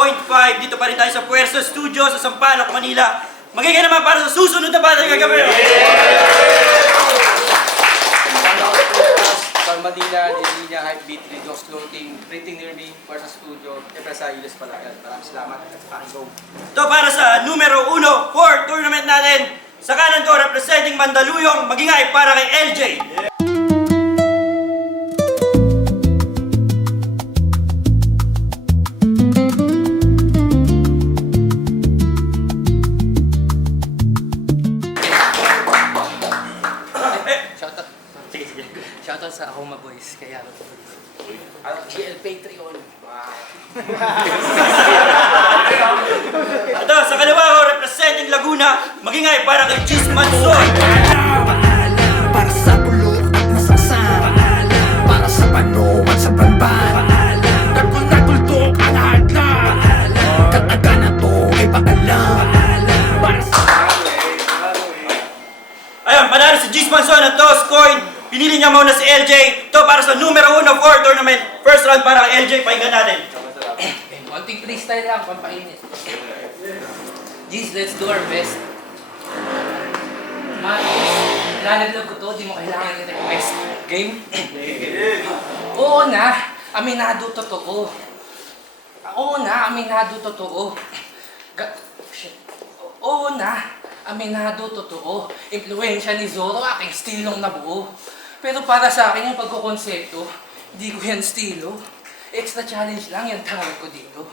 98.5 dito pa rin tayo sa Puerto Studio sa Sampaloc, Manila. Magiging naman para sa susunod na batang kagabi. Manila, Lilia, Hypebeat, Redox Clothing, Printing Near Me, Puerto Studio, Empresa Iles pala. Maraming salamat at go. Ito para sa numero 1 for tournament natin. Sa kanan ko, representing Mandaluyong, magingay para kay LJ. Shoutout sa Akoma Boys, kaya GL Patreon. Ito, sa kaliwa ko, representing Laguna, magingay para kay Cheese Manson. Para sa bulok at masaksan, para sa pano at sa banban, nagultok ang hadlang, kataga na to ay paalam. Ayun, panalo si Cheese Manson at toss coin. Pinili niya muna si LJ. Ito para sa numero 1 for tournament. First round para kay LJ, pakinggan natin. Konting freestyle lang, pampainit. Jeez, let's do our best. Matis, lalaglag ko to, di mo kailangan i-request. Game? Oo na, aminado totoo. Oo na, aminado totoo. Oo na, aminado totoo. Impluensya ni Zoro, aking stilong nabuo. Pero para sa akin yung pagkukonsepto, hindi ko yan stilo. Extra challenge lang yung tawag ko dito.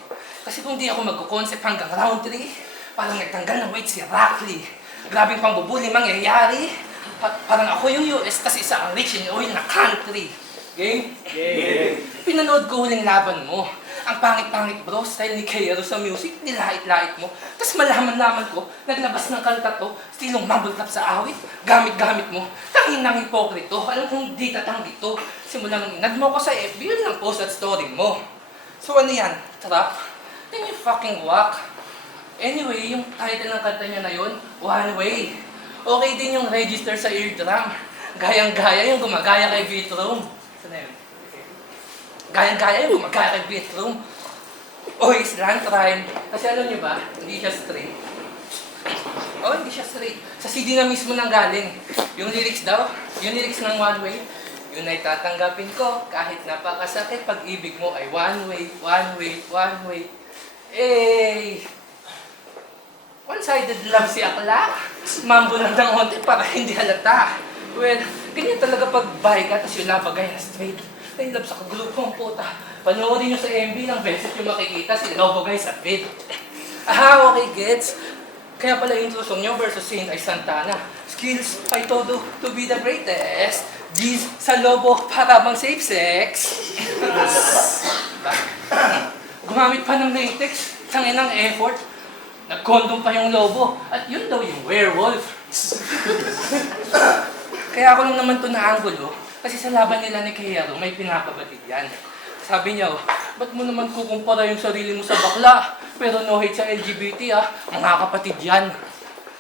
Kasi kung di ako magkukoncept hanggang round 3, parang nagtanggal ng weight si Rockley. Grabing pangbubuli mangyayari. Parang ako yung US kasi isa ang rich in oil na country. Game? Game! Pinanood ko huling laban mo. Ang pangit-pangit bro, style ni Kayero sa music, nilait-lait mo. Tapos malaman-laman ko, naglabas ng kanta to, stilong mumble rap sa awit, gamit-gamit mo. Tangin ng hipokrito, alam kong di tatanggi to. Simula nung inad mo ko sa FB, yun lang post at story mo. So ano yan? Trap? Then you fucking whack. Anyway, yung title ng kanta niya na yun, One Way. Okay din yung register sa eardrum. Gayang-gaya yung gumagaya kay Beatroom. Saan na yun? Gayang-gaya yung gumagaya kay Beatroom. O Island Crime. Kasi alam niyo ba, hindi siya straight. Oh, hindi siya straight. Sa CD na mismo nang galing. Yung lyrics daw, yung lyrics ng One Way, yun ay tatanggapin ko kahit napakasakit. Pag-ibig mo ay one way, one way, one way. Eh, one-sided love si Akla. Mambo lang ng onti para hindi halata. Well, ganyan talaga pag bahay ka, tapos yung labagay na straight. Ay, love sa kagrupong puta. Panoorin nyo sa MB ng beses yung makikita si Lobogay sa bed. Aha, okay, gets. Kaya pala yung introsong nyo versus Saint ay Santana. Skills ay todo to be the greatest. G's sa lobo para bang safe sex. Gumamit pa ng latex, tangin ng effort. Nag-condom pa yung lobo, at yun daw yung werewolf. Kaya ako lang naman to na-angulo, kasi sa laban nila ni Kayero, may pinapabatid yan. Sabi niya, ba't mo naman kukumpara yung sarili mo sa bakla? Pero no hate sa LGBT mga kapatid yan.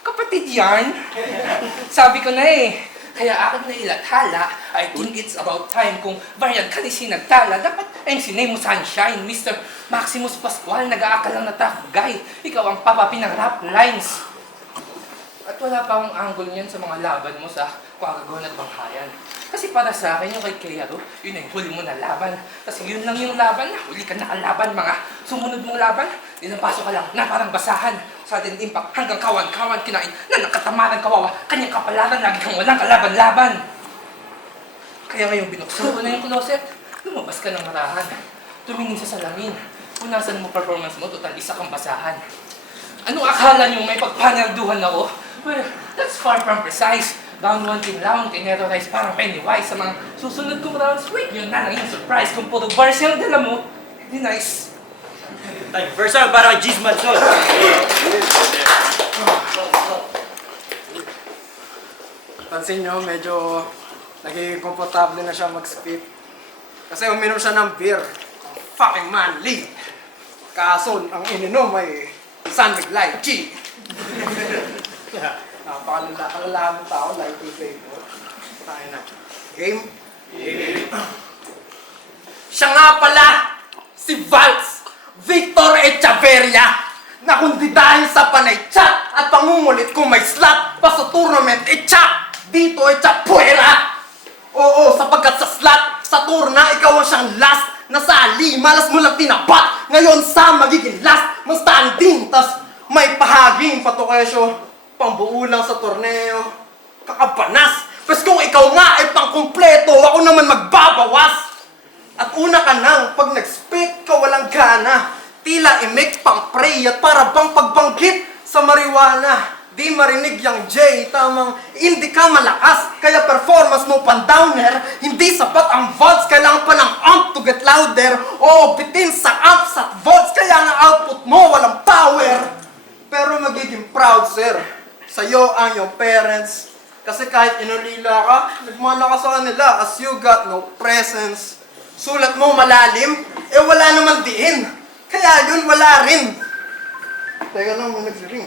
Kapatid yan? Sabi ko na eh. Kaya akin na ilathala, I think it's about time kung variant ka ni sinagtala. Dapat MC name mo Sunshine, Mr. Maximus Pascual, nag-aakal lang na tough guy. Ikaw ang papapi ng rap lines. At wala pa akong angle niyan sa mga laban mo sa Quaragon at Banghayan. Kasi para sa akin yung kay Kayero, yun ay huli mo na laban. Kasi yun lang yung laban na huli ka na kalaban. Mga sumunod mong laban, dinapasok ka lang na parang basahan. Sudden impact hanggang kawan-kawan kinain na nakatamaran kawawa. Kanyang kapalaran, lagi kang walang kalaban-laban. Kaya ngayong binuksan ko na yung closet, lumabas ka ng marahan. Tumingin sa salamin. Punasan mo performance mo, total isa kang basahan. Anong akala niyo may pagpanarduhan ako? Well, that's far from precise. Down one team round, tinerorize parang Pennywise. Sa mga susunod kong rounds, wait, yun na lang yung surprise. Kung puro bars yung dala mo, hindi nice. Time. First round para kay Cheese Manson. Pansin nyo, medyo nagiging komportable na siya mag-spit. Kasi uminom siya ng beer. Fucking manly. Kaso, ang ininom ay Sunmig Lychee. Napakalalaki ng tao, Lychee flavor. Tayo na. Game? Siya nga pala, si Vals Victor Echavarria. Claveria na kundi dahil sa panay chat at pangungulit kung may slot pa sa tournament, tsak! Dito, tsak puwera! Oo, sapagkat sa slot, sa turna, ikaw ang siyang last na sali, malas mo lang tinapat. Ngayon sa magiging last, mas standing, tas may pahaging patukesyo, pambuo lang sa torneo, kakabanas. Pwes kung ikaw nga ay pangkumpleto, ako naman magbabawas. At una ka nang, pag nag-spit ka walang gana, tila imik pang pray at para bang pagbanggit sa marijuana. Di marinig yung J, tamang hindi ka malakas, kaya performance mo pan downer. Hindi sapat ang volts, kailangan pa ng amp to get louder. O bitin sa amps at volts, kaya ang output mo walang power. Pero magiging proud, sir, sa'yo ang iyong parents. Kasi kahit inulila ka, nagmana ka sa kanila as you got no presence. Sulat mo malalim, eh wala naman diin. Kaya yun, wala rin. Teka lang, may nagsiring.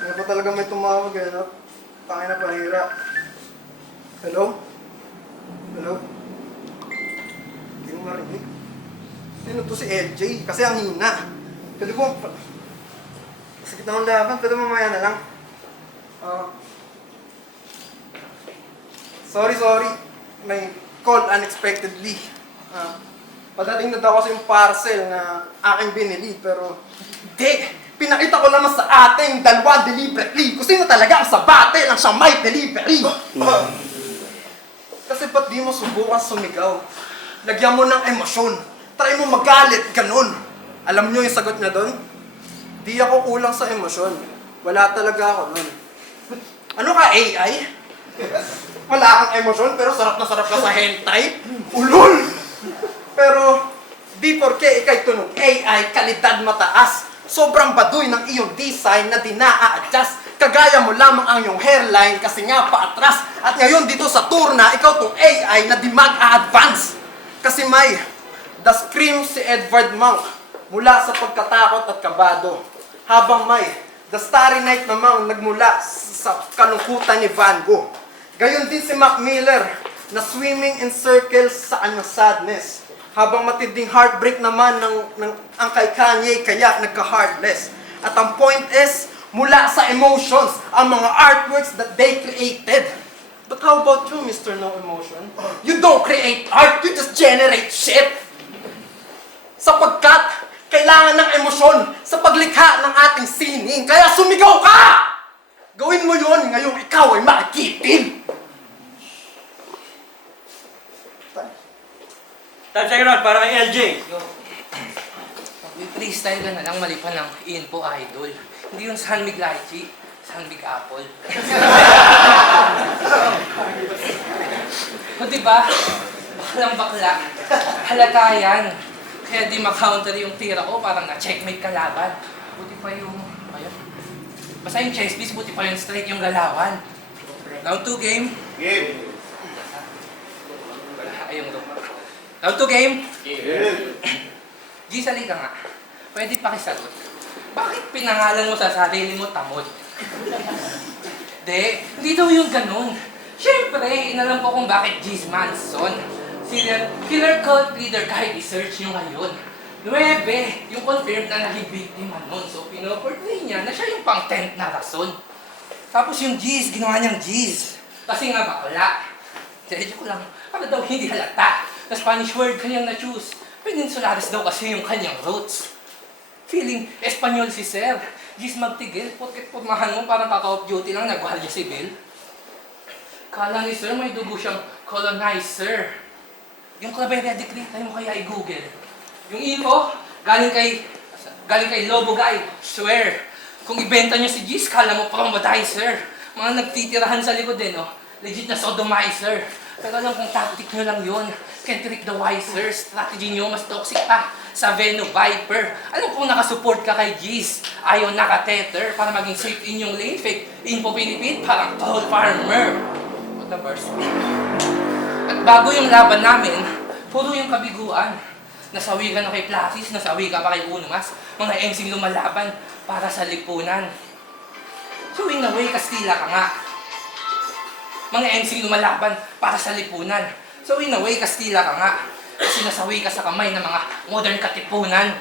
Ngayon pa talaga may tumawag eh, no? Tangin na panira. Hello? Hello? Hindi mo marinig. Sino to si LJ? Kasi ang hina. Pwede mo... Sakit na akong laban, pwede mamaya na lang. Sorry. May call unexpectedly. Padating na daw kasi yung parcel na aking binili, pero... Hindi! Pinakita ko naman sa ating dalawa deliberately kung sino talaga ang sabate lang siyang may delivery. Kasi ba't di mo subukan sumigaw? Lagyan mo ng emosyon. Try mo magalit, ganun. Alam niyo yung sagot niya doon? Di ako kulang sa emosyon. Wala talaga ako nun. Ano ka, AI? Wala kang emosyon pero sarap na sarap ka sa hentai? Ulol! Pero di porke ikay tunog AI, kalidad mataas. Sobrang baduy ng iyong design na di na-a-adjust. Kagaya mo lamang ang iyong hairline kasi nga paatras. At ngayon dito sa turna, ikaw tong AI na di mag-a-advance. Kasi may the scream si Edvard Munch mula sa pagkatakot at kabado. Habang may the Starry Night namang nagmula sa kalungkutan ni Van Gogh. Gayon din si Mac Miller na swimming in circles sa kanyang sadness. Habang matinding heartbreak naman ang kay Kanye kaya nagka-heartless. At ang point is, mula sa emotions, ang mga artworks that they created. But how about you, Mr. No Emotion? You don't create art, you just generate shit! Sapagkat, kailangan ng emosyon sa paglikha ng ating sining, kaya sumigaw ka! Gawin mo yon ngayong ikaw ay makikitin! Time second round para kay LJ. Freestyle ka na lang malipan ng info idol. Hindi yung San Mig Lychee, San Mig Apple. O diba? Bakalang bakla. Halata yan. Kaya di ma-counter yung tira ko, parang na-checkmate kalaban. Buti pa yung... Ayun. Basta yung chess piece, buti pa yung straight yung galawan. Round 2 game. Game. Ayun daw. Round 2 game. G, sali ka nga. Pwede pakisagot. Bakit pinangalan mo sa sarili mo tamod? Hindi daw yung ganun. Siyempre, inalam ko kung bakit G's Manson. Serial killer cult leader kahit i-search nyo ngayon. 9, yung confirmed na naging biktima nun. So, pinoportray niya na siya yung pang-10th na rason. Tapos yung G's, ginawa niyang G's. Kasi nga bakla. Joke lang. Para daw hindi halata. Na Spanish word kanyang na-choose. Peninsulares daw kasi yung kanyang roots. Feeling Espanyol si Sir. Gis magtigil, porket purmahan mo parang kaka-off duty lang nagwalya si Bill. Kala ni Sir may dugo siyang colonizer. Yung Claveria decree tayo mo kaya i-google. Yung info, galing kay Lobo Guy. Swear. Kung ibenta niyo si Gis, kala mo promodizer. Mga nagtitirahan sa likod din, oh. Legit na sodomizer. Pero alam kung tactic nyo lang yun. Can't trick the wiser. Strategy nyo mas toxic pa sa Veno Viper. Alam kung nakasupport ka kay G's. Ayaw nakatether para maging safe in yung lane. Fake info pinipit parang tall farmer. What the verse? At bago yung laban namin, puro yung kabiguan. Nasawi ka na kay Plasis, nasawi ka pa kay Unumas. Mga MCing lumalaban para sa lipunan. So in a way, Kastila ka nga. Mga MCing lumalaban para sa lipunan. So in a way, Kastila ka nga. Kasi nasawi ka sa kamay ng mga modern katipunan.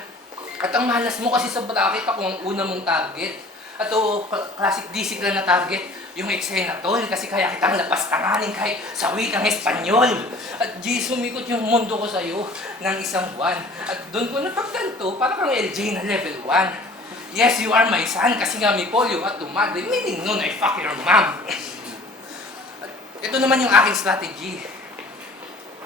At ang malas mo kasi sa bracket ako ang una mong target. At o, classic DC lang na target, yung eksena tol, kasi kaya kitang lapastanganin kahit sa wikang Espanyol. At G, sumikot yung mundo ko sa'yo ng isang buwan. At doon ko napagtanto, para kang LJ na level 1. Yes, you are my son, kasi nga may polio at tumadre, meaning nun I fuck your mom. At ito naman yung aking strategy.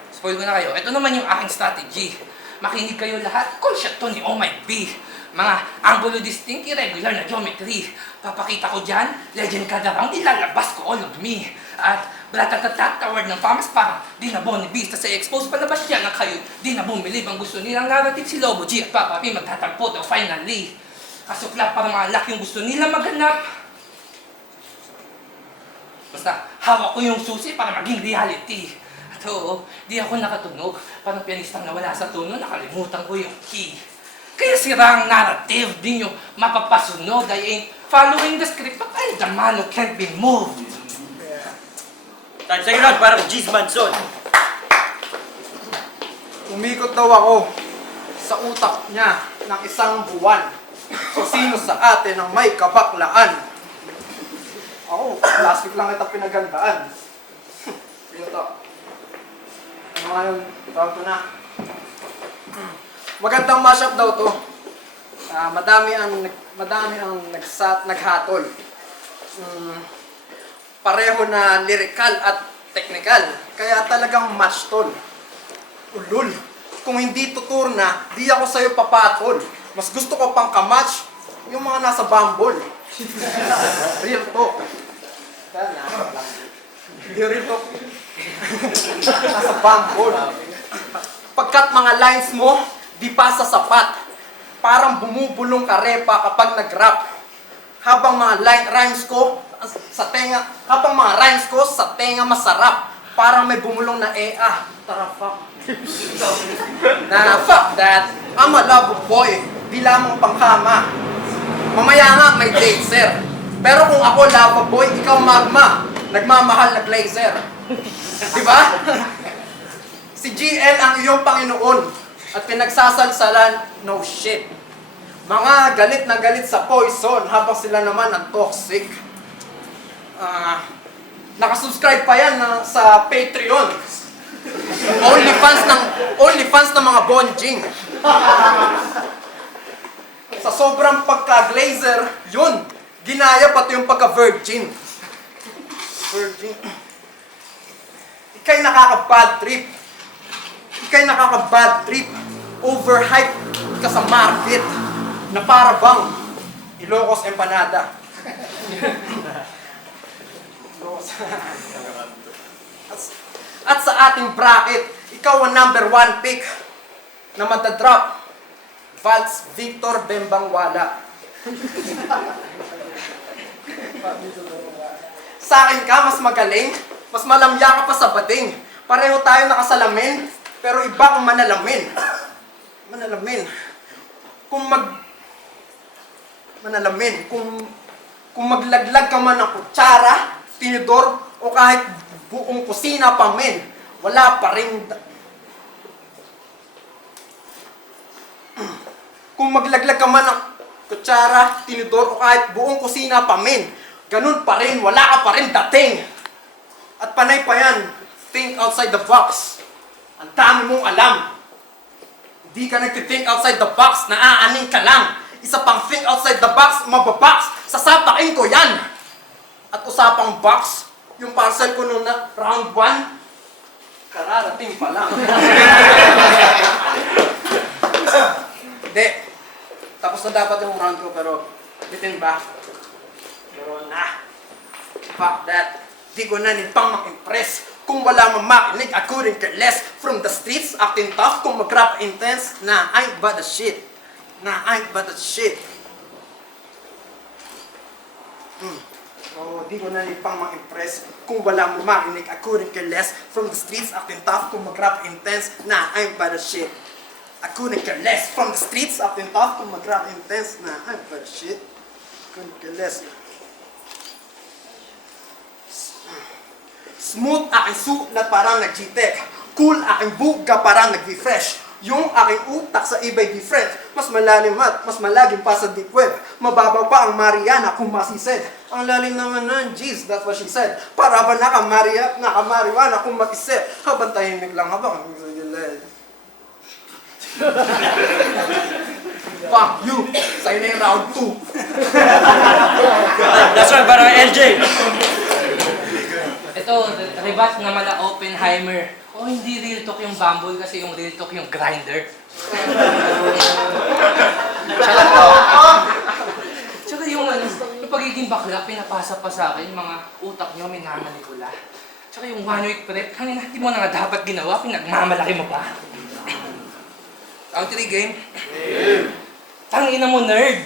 Spoil ko na kayo, ito naman yung aking strategy. Makinig kayo lahat, call shot to ni Oh My B. Mga angulo distinct, irregular na geometry. Papakita ko dyan, legend ka darang, ilalabas ko all of me. At blatatatat, award ng famas parang di na Bonnie B. Sa expose palabas yan ang kayo, di na bumilib ang gusto nilang narrative si Lobo G at Papa P magtatampo daw finally. Kasukla para mga lak yung gusto nila maghanap. Basta hawak ko yung susi para maging reality. At oo, di ako nakatunog. Parang pianistang nawala sa tono, nakalimutan ko yung key. Kaya sira ang narrative, di nyo mapapasunod. I ain't following the script, but I'm the man who can't be moved. Time sa'yo lang para kay G's Manson. Umikot daw ako sa utak niya ng isang buwan. So sino sa atin ang may kabaklaan? Ako, last week lang kita pinagandaan. Sino to? Ano nga yun? Tawag ko na. Magandang mashup daw to. Madami ang naghatol. Pareho na lyrical at technical. Kaya talagang match tol. Ulul. Kung hindi tuturo na, di ako sa'yo papatol. Mas gusto ko pang kamatch yung mga nasa Bumble. Real talk. Hindi real talk. Nasa Bumble. Pagkat mga lines mo, di pa sa sapat. Parang bumubulong ka repa kapag nag-rap. Habang mga rhymes ko sa tenga masarap. Parang may bumulong na tara fuck. Fuck that. I'm a love boy. Di lamang pangkama. Mamaya nga may laser. Pero kung ako lava boy, ikaw magma. Nagmamahal na glazer. Diba? Si GL ang iyong Panginoon at pinagsasalsalan, no shit. Mga galit na galit sa poison habang sila naman ang toxic. Nakasubscribe pa yan sa Patreon. OnlyFans ng mga bonjing. Sa sobrang pagka-glazer, yun, ginaya pati yung pagka-virgin. Virgin. Ika'y nakaka-bad trip. Overhype ka sa market na para bang Ilocos Empanada. At sa ating bracket, ikaw ang number 1 pick na matadrop. Vals Victor Bembangwala. Sa akin ka, mas magaling, mas malamya ka pa sa bading. Pareho tayo nakasalamin, pero iba kung manalamin. Kung maglaglag ka man ng kutsara, tinidor, o kahit buong kusina pa men, wala pa rin. Kung maglaglag ka man ng kutsara, tinidor, o kahit buong kusina pa men, ganun pa rin, wala ka pa rin dating. At panay pa yan, think outside the box. Ang dami mong alam. Hindi ka nagtithink outside the box, naaaning ka lang. Isa pang think outside the box, mababox, sasapakin ko yan. At usapang box, yung parcel ko nung round 1, kararating pa lang. Hindi. Tapos na dapat yung round ko, pero bitin ba? Pero fuck that. Di ko na pang mag-impress. Kung wala mang makinig, I couldn't care less. From the streets, acting tough. Kung mag-rap intense, I ain't but the shit. Di ko na pang mag-impress. Kung wala mang makinig, I couldn't care less. From the streets, acting tough. Kung mag-rap intense, I ain't but the shit. I couldn't care less. From the streets, acting tough. Kung mag-rap intense, I ain't but the shit. Couldn't care less. Smooth aking sulat parang nag-G-Tech. Cool aking buga parang nag-refresh. Yung aking utak sa eBay different. Mas malalim at mas malagim pa sa deep web. Mababaw pa ang Mariana kung masised. Ang lalim naman nun, jeez, that's what she said. Para ba nakamariwana kung makisip. Habang tahimik lang habang sa gilid. Fuck you! Sa'yo na yung round 2. That's right, para LJ. Ito, rebat na mala Oppenheimer. O hindi real talk yung Bumble kasi yung real talk yung grinder. Tsaka yung yung pagiging bakla, pinapasa pa sa akin, yung mga utak nyo minamanipula. Tsaka yung one week prep, hindi mo na nga dapat ginawa, pinagmamalaki mo pa. Count 3 game? Tangina mo, nerd!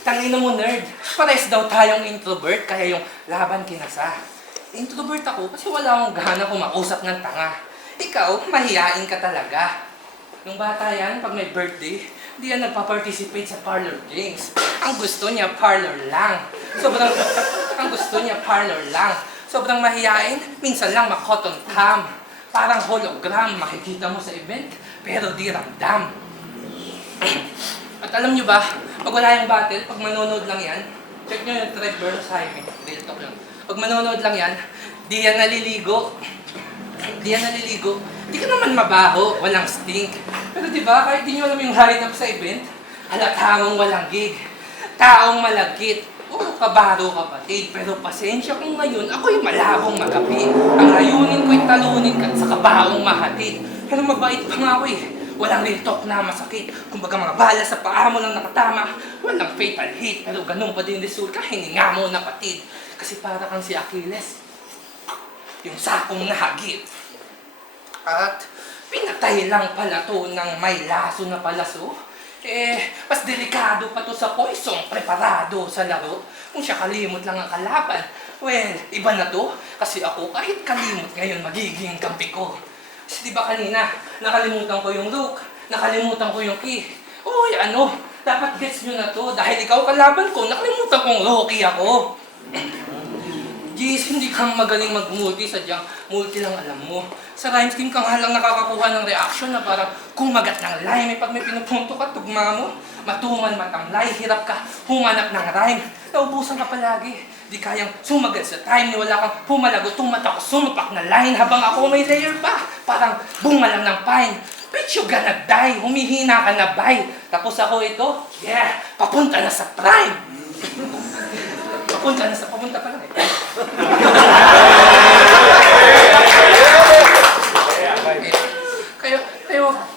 Tangina mo, nerd! Pares daw tayong introvert, kaya yung laban kinasa. Introvert ako kasi wala akong gana kumausap ng tanga. Ikaw, mahihain ka talaga. Nung bata yan, pag may birthday, di yan nagpa-participate sa parlor games. Ang gusto niya, parlor lang. Ang gusto niya, parlor lang. Sobrang mahihain, minsan lang ma-cotton cam. Parang hologram, makikita mo sa event, pero di ramdam. At alam nyo ba, pag wala yung battle, pag manonood lang yan, check nyo yung Trevor versus Jaime, real talk lang. Pag manonood lang yan, di yan naliligo. Di yan naliligo. Di ka naman mabaho, walang stink. Pero di ba, kahit di nyo alam yung line-up sa event, halatangong walang gig. Taong malagkit. Oo, kabaro kapatid. Pero pasensya kung ngayon, ako'y malabong magapi. Ang layunin ko'y talunin ka sa kabaong mahatid. Pero mabait pa nga ako eh. Walang real talk na masakit. Kumbaga mga bala sa paa mo lang nakatama. Walang fatal hit. Pero ganun pa din resulta, hininga mo napatid. Kasi para kang si Achilles. Yung sakong nahagit. At pinatay lang pala to ng may laso na palaso. Mas delikado pa to sa poison, preparado sa laro. Kung siya kalimot lang ang kalaban, well, iba na to. Kasi ako kahit kalimot ngayon magiging kampi ko. Kasi diba kanina, nakalimutan ko yung look, nakalimutan ko yung key. Uy, dapat gets nyo na to. Dahil ikaw kalaban ko, nakalimutan kong Rocky ako. Jeez, hindi kang magaling mag-multi, sadyang multi lang alam mo. Sa rhyme scheme ka nga lang nakakakuha ng reaction na parang kumagat ng line. Pag may pinupunto ka, tugma mo, matuman matamlay, hirap ka humanap ng rhyme. Naubusan ka palagi, di kayang sumagat sa time, ni wala kang pumalagot, tumatak, sumapak na line habang ako may layer pa. Parang bunga lang ng pine. Bitch, you gonna die, humihina ka na bay. Tapos ako ito, yeah, papunta na sa prime. Papunta pa lang eh.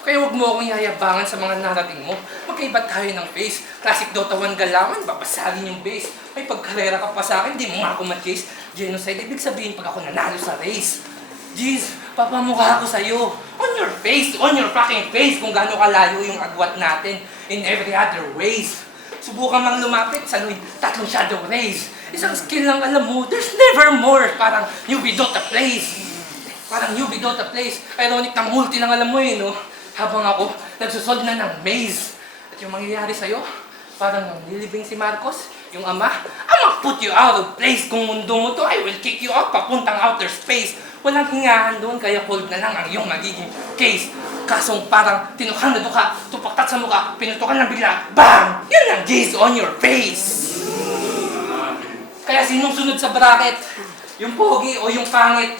Kaya wag mo akong yayabangan sa mga narating mo. Magkaiba tayo ng face. Classic Dota 1 galawan, babasalin yung base. May pagkarera ka pa sa akin, di mo nga ako ma-chase. Genocide, ibig sabihin pag ako nanalo sa race. Jeez, papamukha ako sa'yo. On your fucking face, kung gaano kalayo yung agwat natin in every other ways. Subukan mang lumapit, saluhin 3 shadow rays. Isang skill lang alam mo, there's never more. Parang newbie Dota plays. Ironic ng multi lang alam mo eh, no? Habang ako, nagsusod na ng maze. At yung mangyayari sa'yo, parang nang nilibing si Marcos, yung ama, I'ma put you out of place. Kung mundo mo to, I will kick you out papuntang outer space. Walang hingahan doon, kaya cold na lang ang iyong magiging case. Kasong parang tinukan na duka, tupaktat sa mukha, pinutukan lang bigla, BAM! Yan ang gaze on your face! Kaya sinong sunod sa bracket? Yung pogi o yung pangit?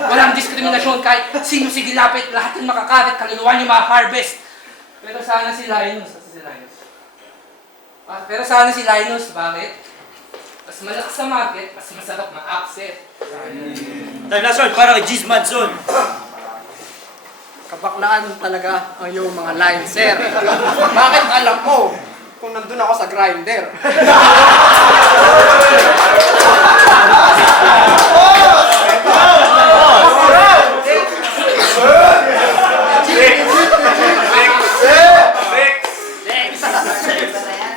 Walang diskriminasyon kahit sino sigilapit, lahat yung makakarit, kaluluwa niyo ma-harvest. Pero sana si Linus, bakit? Mas malakas sa market, mas masarap ma-accept. Time last round, para kay G's Manson. Kabaklaan talaga ang iyong mga line, sir. Bakit alam mo kung nandun ako sa grinder?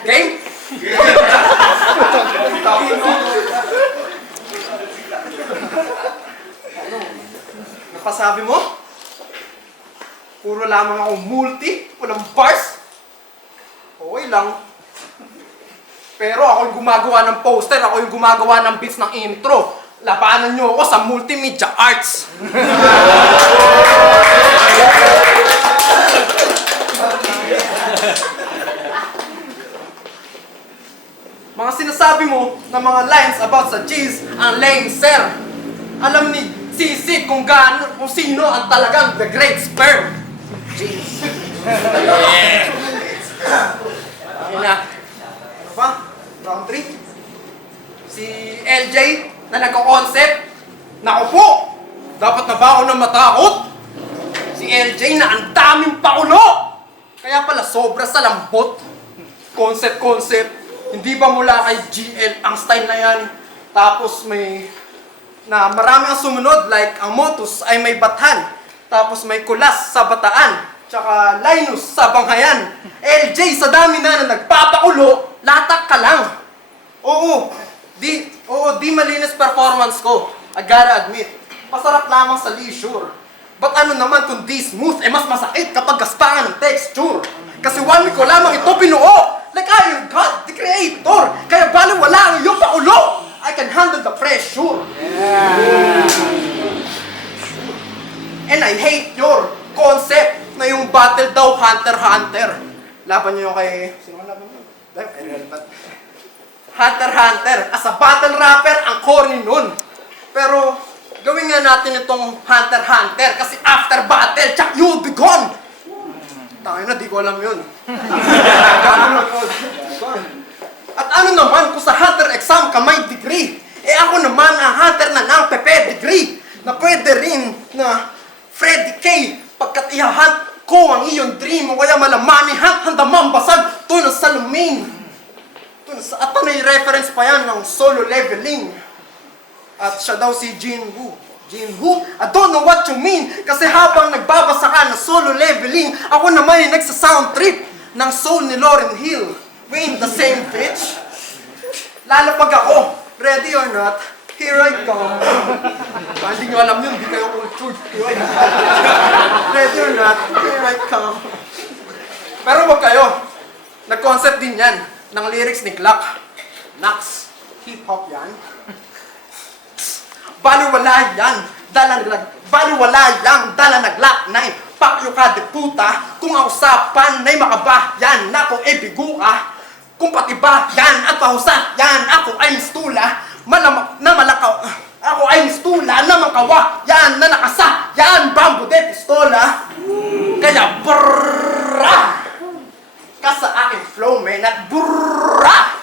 Game? Napasabi mo? Puro lamang ako multi, walang bars. Okay lang. Pero ako yung gumagawa ng poster, ako yung gumagawa ng beats ng intro. Labanan nyo ako sa multimedia arts. ng mga lines about sa G's ang lame sir. Alam ni Sisi kung sino ang talagang the great sperm. G's. Ayun na. Ano ba? Round 3? Si LJ na nagko-concept. Naku po! Dapat na ba ako na matakot? Si LJ na ang daming pakulo! Kaya pala sobra sa lambot. Concept. Hindi ba mula kay GL ang style na yan? Tapos marami ang sumunod, like ang Motus ay may bathan. Tapos may Kulas sa Bataan. Tsaka Linus sa Banghayan. LJ sa dami na nagpapakulo, latak ka lang. Oo, di malinis performance ko. I gotta admit. Masarap lamang sa leisure. But ano naman kung di smooth, mas masakit kapag gaspangan ng texture. Kasi 1 week ko lamang ito pinuo. Like I am God, the creator. Kaya baliwala ang iyong paulo. I can handle the pressure. And I hate your concept na yung battle daw Hunter. Laban niyo yung kay... Sino ang laban mo? Irrelevant. Hunter. As a battle rapper, ang corny nun. Pero, gawin nga natin itong Hunter kasi after battle, tsak, you'll be gone! Tangin na, di ko alam yun. At ano naman kung sa Hunter exam ka may degree? Ako naman ang Hunter na ng pepe degree na pwede rin na Freddy K pagkat ihahunt ko ang iyong dream o kaya malamani handa mambasag to ng salamin. At may reference pa yan ng solo leveling. At siya daw si Jinwoo. I don't know what you mean. Kasi habang nagbabasa ka ng solo leveling, ako naman yung nagsa-sound trip ng soul ni Lauryn Hill. We in the same pitch. Lalo pag ako, ready or not, here I come. Hindi nyo alam yun, di kayo cultured. Ready or not, here I come. Pero wag kayo. Nag-concept din yan ng lyrics ni Glock. Nax, hip-hop yan. Baliwala yan, dala nag-lock 9. Pakyo ka de puta, kung ang usapan na'y makabayan, nako bigo ka. Kung pati ba yan at pahusat yan, ako ay mistula, ako ay mistula na mangkawa, yan na nakasa, yan bambo de pistola. Kaya brrrra ka sa aking flow man at brrrra.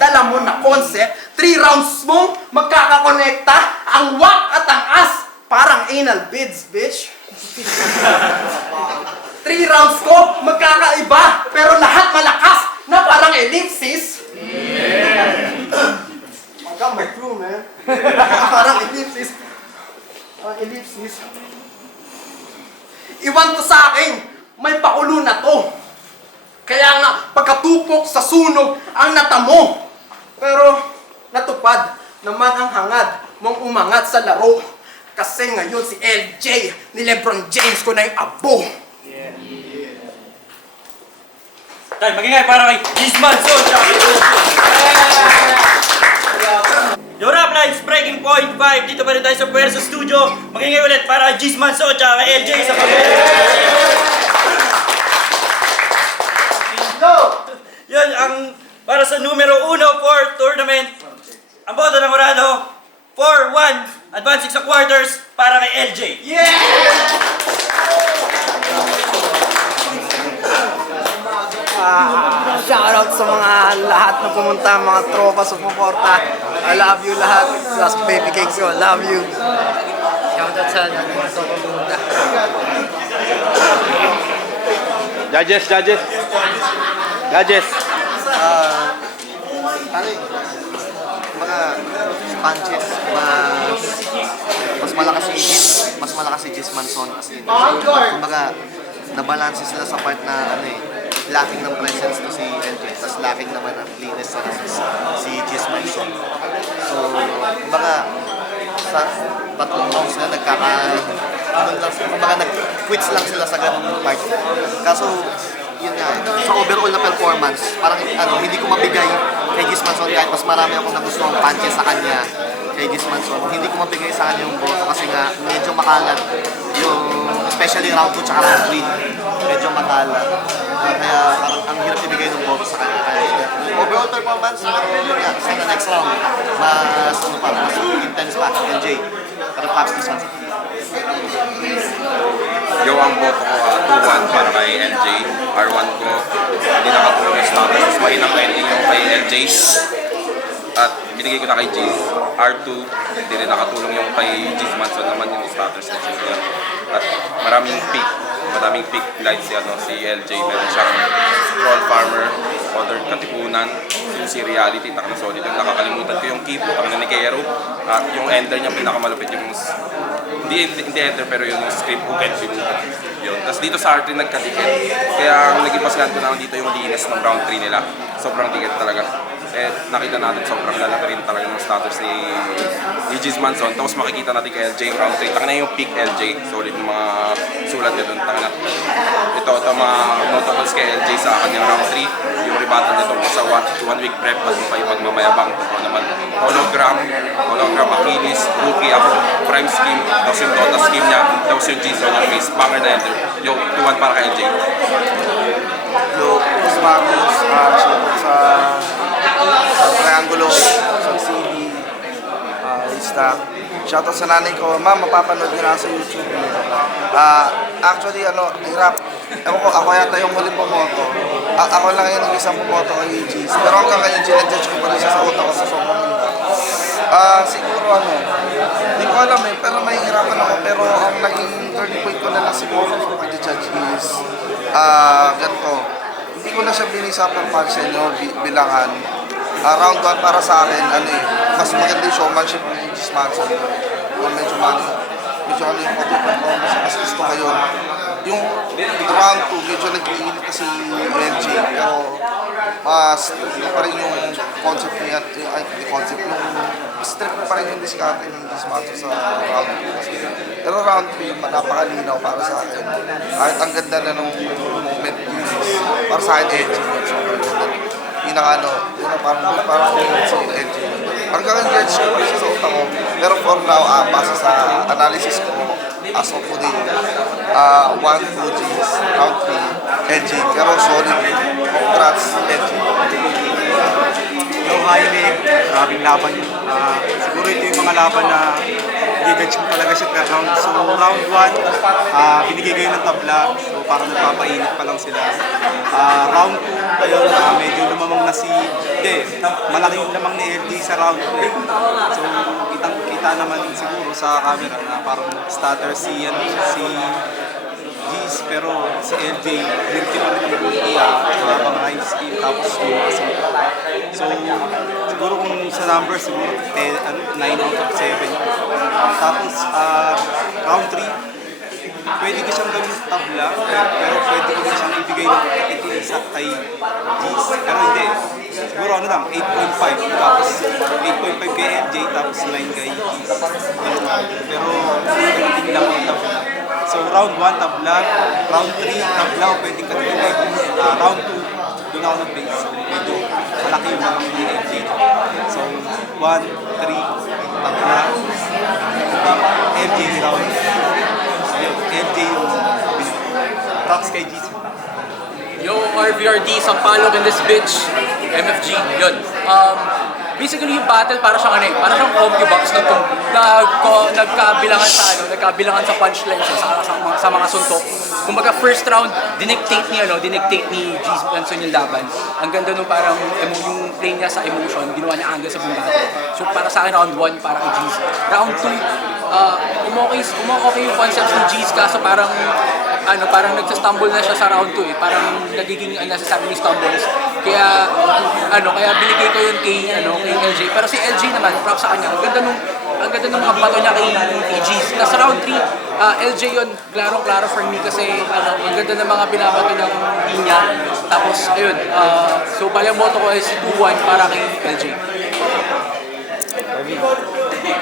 Dala mo na concept, 3 rounds mo magkakakonekta, ang wak at ang as, parang anal beads, bitch. 3 rounds ko magkakaiba, pero lahat malakas na parang ellipsis. I got my crew, man. Parang ellipsis. Iwan to sa akin, may pakulo na to. Kaya nga, pagkatupok sa sunog ang natamo. Pero, natupad naman ang hangad mong umangat sa laro. Kasi ngayon si LJ ni Lebron James ko na yung abo. Tayo, magingay para kay Gizman Socha. Your rap lines, breaking point 5. Dito pa rin tayo sa Puwersa Studio. Magingay ulit para kay Gizman Socha, kay LJ sa pagkakas. Yan ang para sa numero 1 for tournament. Ang boto ng Morado, 4-1, advancing sa quarters para kay LJ. Shoutout sa mga lahat na pumunta, mga tropa, sumuporta. I love you lahat. Sa baby cakes ko, love you. Shoutout sa mga tropa pumunta. Judges. Ano mga punches, mas malakas si Gismanson kasi kumbaga nabalanse sila sa part na lacking ng presence to si LJ, tapos lacking naman ng cleanness si Gismanson. So kumbaga sa tatlong rounds sila nag-quits lang sila sa ganung part. Kaso yun nga, sa overall na performance, parang hindi ko mabigay kay Gismanson kahit mas marami akong nagustuhang punches sa kanya kay Gismanson. Hindi ko mabigay sa kanya yung boto kasi nga medyo makalat yung especially round 2 tsaka round 3, medyo matala. Kaya parang ang hirap ibigay ng boto sa kanya. Kaya overall performance, pero yun nga, sa the next round, mas intense pa, LJ. Pero Paps this one. Yo, ang boto ko 2-1 para kay LJ. R1 ko, hindi nakatulong yung status. Mas mahinang ending yung kay LJ's. At binigay ko na kay Jace. R2, hindi rin nakatulong yung kay Jace Manson naman yung starters na Jace niya. At maraming pick lines si LJ. Meron siyang Troll Farmer, Ordered Katipunan, yung si Reality, takang solid yung nakakalimutan ko yung Kipo, takang ni Kero. At yung ender niya pinakamalupit yung hindi ender pero yung script hook and film yun. Tapos dito sa R3 nagkadikit. Kaya ang naging pasgan ko na dito yung linis ng round 3 nila. Sobrang dikit talaga. Eh, nakita natin sobrang lalaki rin talaga ng status ni Jace Manson. Tapos makikita natin kay LJ yung round 3. Tanga na yung peak LJ. Solid yung mga sulat niya doon. Tanga na. Ito mga notables kay LJ sa kanyang round 3. Yung rebuttal nito sa 1 week prep at pa yung pagmamayabang. Totoo naman. Hologram, Achilles, Rookie ako, Prime Scheme, tapos yung Dota Scheme niya, tapos yung Jace on your face. Banger na enter. Yung 2-1 para kay LJ. Yo, Los Magos, sa Triangulo, sa CD, Lista. Shoutout sa nanay ko, ma'am, mapapanood nyo na sa YouTube. Actually, hirap. Ewan ko, ako yata yung huling pumoto. Ako lang yung isang pumoto kay Jace. Pero hanggang ngayon, ginajudge ko pa rin siya sa utak ko sa sobrang hirap. Siguro hindi ko alam pero nahihirapan ako. Pero ang naging turning point ko na lang siguro sa pag-judge is, ganito. Hindi ko na siya binisap ng punch nyo, bilangan. Round 1 para sa akin, mas maganda yung showmanship ni Jace Manson. Medyo yung pag-performance, mas gusto ko yun. Yung round 2, medyo nag-iinit na si LJ, pero mas pa rin yung concept niya, yung strip pa rin yung diskarte ni Jace Manson sa round 2. Pero round 3, napakalinaw para sa akin. Kahit ang ganda na nung moment yun, para sa akin, LJ. Yun parang si LJ. Hanggang gets ko siya sa utak ko. Pero for now, base sa analysis ko, as of today, 1, 2 Gs, round 3, LJ. Pero solid. Congrats, LJ. Yo, hi Nick. Maraming laban yun. Siguro ito yung mga laban na i-judge mo talaga siya per round. So, round 1, binigay kayo ng tabla. So, parang nagpapainit pa lang sila. Round 2, ayun, medyo lumamang na malaki yung lamang ni LJ sa round 2. So, kita naman siguro sa camera na parang stutter si G's, pero si LJ, nirti pa rin ang buhay habang rhyme scheme, tapos yung asin. So, siguro kung sa number, siguro 9 out of 7. Tapos, round 3, pwede ko siyang gawin sa tabla, pero pwede ko rin siyang ibigay ng isa kay G's. Pero hindi. Siguro 8.5. Tapos 8.5 kay LJ, tapos 9 kay G's. Pero hindi lang ang tabla. So round 1 tabla, round 3 tabla, pwedeng katigilay. Round 2, doon ako nag-base. So medyo malaki yung mga ni LJ. So 1, 3, tabla, LJ round. LJ yung props kay G's. Yo, RVRD, Sampalok in this bitch, MFG, yun. Basically yung battle para siyang para siyang CompuBox nagkabilangan sa punchlines sa mga suntok. Kumbaga first round dinictate ni Jace Manson yung laban. Ang ganda nung parang yung play niya sa emotion, ginawa niya angle sa buong battle. So para sa akin round 1 para kay Jace. Round 2, umokay yung concepts ni Jace kaso parang nagsastumble na siya sa round 2 Parang nagiging nasasabi ni stumbles. Kaya binigay ko yun kay LJ. Pero si LJ naman, props sa kanya. Ang ganda nung habato niya kay G's. Sa round 3, LJ yun, klarong-klaro for me kasi ang ganda ng mga binabato ng linya. Tapos ayun, so bali ang moto ko is 2-1 para kay LJ.